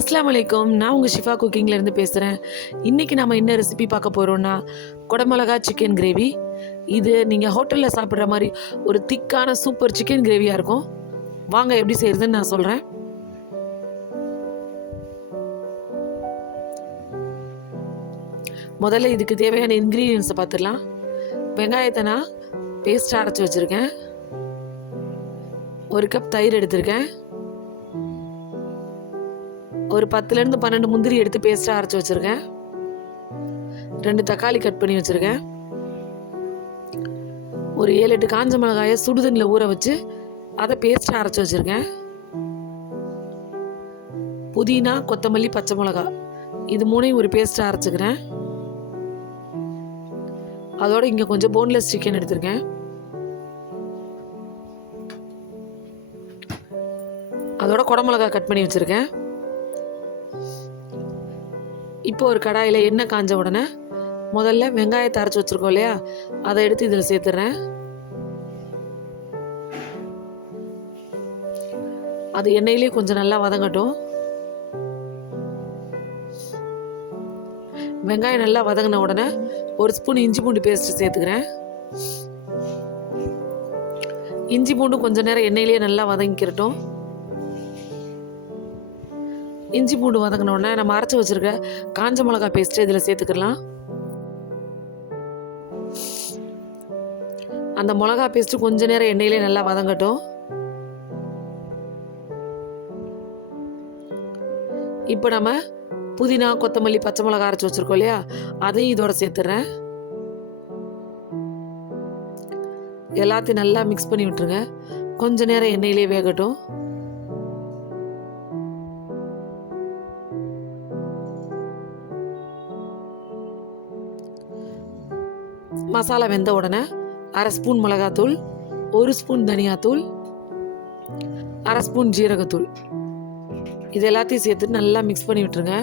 அஸ்ஸலாமு அலைக்கும். நான் உங்கள் ஷிஃபா குக்கிங்லேருந்து பேசுகிறேன். இன்றைக்கி நம்ம என்ன ரெசிபி பார்க்க போகிறோன்னா, குடமிளகா சிக்கன் கிரேவி. இது நீங்கள் ஹோட்டலில் சாப்பிட்ற மாதிரி ஒரு திக்கான சூப்பர் சிக்கன் கிரேவியாக இருக்கும். வாங்க எப்படி செய்கிறதுன்னு நான் சொல்கிறேன். முதல்ல இதுக்கு தேவையான இன்க்ரீடியன்ஸை பார்த்துடலாம். வெங்காயத்தை நான் பேஸ்ட்டாக அரைச்சி வச்சுருக்கேன். 1 கப் தயிர் எடுத்திருக்கேன். ஒரு 10லேருந்து 12 முந்திரி எடுத்து பேஸ்ட்டாக அரைச்சி வச்சுருக்கேன். 2 தக்காளி கட் பண்ணி வச்சுருக்கேன். ஒரு 7-8 காஞ்ச மிளகாயை சுடுதண்ணில் ஊற வச்சு அதை பேஸ்ட்டாக அரைச்சி வச்சுருக்கேன். புதினா, கொத்தமல்லி, பச்சை மிளகா இது மூணையும் ஒரு பேஸ்ட்டாக அரைச்சிக்கிறேன். அதோட இங்கே கொஞ்சம் போன்லெஸ் சிக்கன் எடுத்திருக்கேன். அதோட குடமிளகா கட் பண்ணி வச்சுருக்கேன். இப்போ ஒரு கடாயில் எண்ணெய் காஞ்ச உடனே முதல்ல வெங்காயத்தை அரைச்சி வச்சுருக்கோம் இல்லையா, அதை எடுத்து இதில் சேர்த்துறேன். அது எண்ணெயிலே கொஞ்சம் நல்லா வதங்கட்டும். வெங்காயம் நல்லா வதங்கின உடனே 1 ஸ்பூன் இஞ்சி பூண்டு பேஸ்ட் சேர்த்துக்கிறேன். இஞ்சி பூண்டு கொஞ்சம் நேரம் எண்ணெயிலேயே நல்லா வதங்கிக்கிறட்டும். இஞ்சி பூண்டு வதங்கின உடனே நம்ம அரைச்சி வச்சுருக்க காஞ்ச மிளகா பேஸ்ட்டு இதில் சேர்த்துக்கலாம். அந்த மிளகா பேஸ்ட்டு கொஞ்ச நேரம் எண்ணெயிலே நல்லா வதங்கட்டும். இப்போ நம்ம புதினா, கொத்தமல்லி, பச்சை மிளகா அரைச்சி வச்சுருக்கோம் இல்லையா, அதையும் இதோட சேர்த்துறேன். எல்லாத்தையும் நல்லா மிக்ஸ் பண்ணி விட்டுருங்க. கொஞ்ச நேரம் எண்ணெயிலே வேகட்டும். மசாலா வெந்த உடனே 1/2 ஸ்பூன் மிளகாத்தூள், 1 ஸ்பூன் தனியாத்தூள், 1/2 ஸ்பூன் ஜீரகத்தூள் இது எல்லாத்தையும் சேர்த்து நல்லா மிக்ஸ் பண்ணி விட்டுருங்க.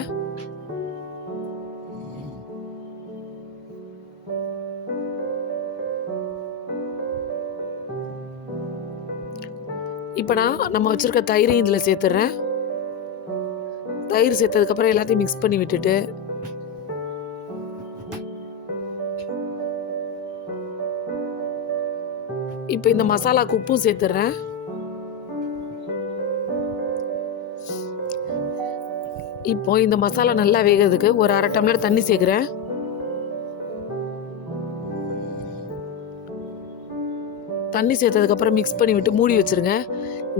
இப்போ நம்ம வச்சுருக்க தயிரையும் இதில் சேர்த்துட்றேன். தயிர் சேர்த்ததுக்கப்புறம் எல்லாத்தையும் மிக்ஸ் பண்ணி விட்டுட்டு இப்போ இந்த மசாலாக்கு உப்பும் சேர்த்துடுறேன். இப்போ இந்த மசாலா நல்லா வேகிறதுக்கு ஒரு 1/2 டம்ளர் தண்ணி சேர்க்குறேன். தண்ணி சேர்த்ததுக்கப்புறம் மிக்ஸ் பண்ணி விட்டு மூடி வச்சுருங்க.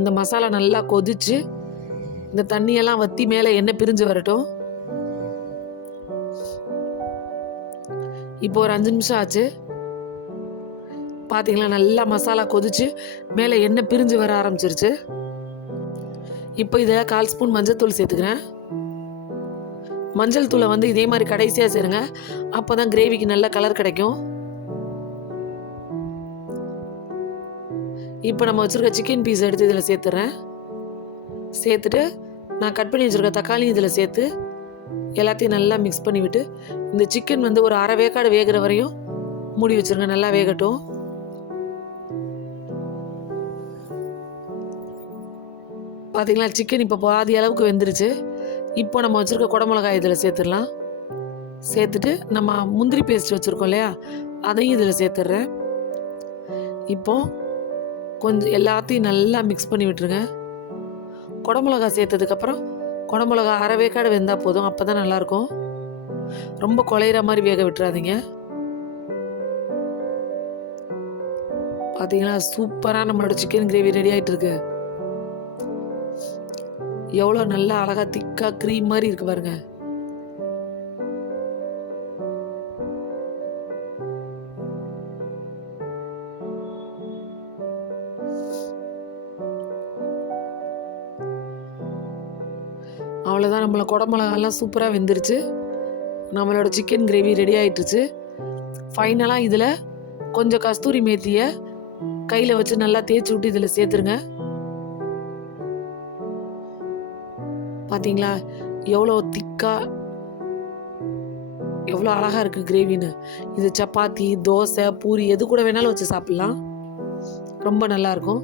இந்த மசாலா நல்லா கொதிச்சு இந்த தண்ணியெல்லாம் வற்றி மேலே எண்ணெய் பிரிஞ்சு வரட்டும். இப்போ ஒரு 5 நிமிஷம் ஆச்சு. பார்த்தீங்களா, நல்லா மசாலா கொதிச்சு மேலே எண்ணெய் பிரிஞ்சு வர ஆரம்பிச்சிருச்சு. இப்போ இதை 1/4 ஸ்பூன் மஞ்சள் தூள் சேர்த்துக்கிறேன். மஞ்சள் தூளை இதே மாதிரி கடைசியாக சேருங்க. அப்போ தான் கிரேவிக்கு நல்ல கலர் கிடைக்கும். இப்போ நம்ம வச்சுருக்க சிக்கன் பீஸ் எடுத்து இதில் சேர்த்துறேன். சேர்த்துட்டு நான் கட் பண்ணி வச்சுருக்க தக்காளி இதில் சேர்த்து எல்லாத்தையும் நல்லா மிக்ஸ் பண்ணி விட்டு இந்த சிக்கன் ஒரு 1/2 வேக்காடு வேகிற வரையும் மூடி வச்சுருங்க. நல்லா வேகட்டும். பார்த்தீங்களா, சிக்கன் இப்போ பாதி அளவுக்கு வெந்துருச்சு. இப்போ நம்ம வச்சுருக்க குடமிளகாய் இதில் சேர்த்துடலாம். சேர்த்துட்டு நம்ம முந்திரி பேஸ்ட் வச்சுருக்கோம் இல்லையா, அதையும் இதில் சேர்த்துட்றேன். இப்போ கொஞ்சம் எல்லாத்தையும் நல்லா மிக்ஸ் பண்ணி விட்டுருங்க. குடமிளகா சேர்த்ததுக்கப்புறம் குடமிளகா 1/2 வேக்காடு வெந்தால் போதும். அப்போ தான் நல்லாயிருக்கும். ரொம்ப குழையிற மாதிரி வேக விட்டுறாதீங்க. பார்த்தீங்களா, சூப்பராக நம்மளோட சிக்கன் கிரேவி ரெடி ஆகிட்டு இருக்கு. எவ்வளோ நல்லா அழகாக திக்காக க்ரீம் மாதிரி இருக்கு பாருங்க. அவ்வளோதான், நம்மளோட குடமிளகாலாம் சூப்பராக வெந்துருச்சு. நம்மளோட சிக்கன் கிரேவி ரெடி ஆகிட்டுருச்சு. ஃபைனலாக இதில் கொஞ்சம் கஸ்தூரி மேத்தியை கையில் வச்சு நல்லா தேய்ச்சி விட்டு இதில் சேர்த்துருங்க. பார்த்தீங்களா, எவ்வளோ திக்காக எவ்வளோ அழகாக இருக்குது கிரேவின்னு. இது சப்பாத்தி, தோசை, பூரி எது கூட வேணாலும் வச்சு சாப்பிட்லாம். ரொம்ப நல்லாயிருக்கும்.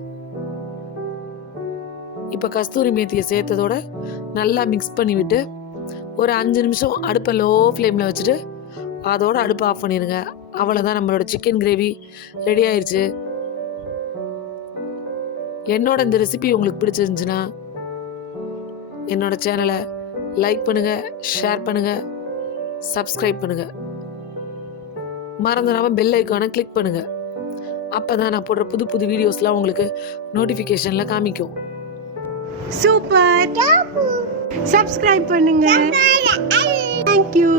இப்போ கஸ்தூரி மேத்தியை சேர்த்ததோட நல்லா மிக்ஸ் பண்ணி விட்டு ஒரு 5 நிமிஷம் அடுப்பை லோ ஃப்ளேமில் வச்சுட்டு அதோட அடுப்பை ஆஃப் பண்ணிடுங்க. அவ்வளோதான், நம்மளோட சிக்கன் கிரேவி ரெடி ஆயிடுச்சு. என்னோட இந்த ரெசிபி உங்களுக்கு பிடிச்சிருந்துச்சுன்னா என்னோட சேனலை லைக் பண்ணுங்கள், ஷேர் பண்ணுங்கள், சப்ஸ்கிரைப் பண்ணுங்கள். மறந்துடாமல் பெல் ஐக்கானை கிளிக் பண்ணுங்கள். அப்போ தான் நான் போடுற புது புது வீடியோஸ்லாம் உங்களுக்கு நோட்டிஃபிகேஷனில் காமிக்கும். சூப்பர். சப்ஸ்கிரைப் பண்ணுங்க. தேங்க்யூ.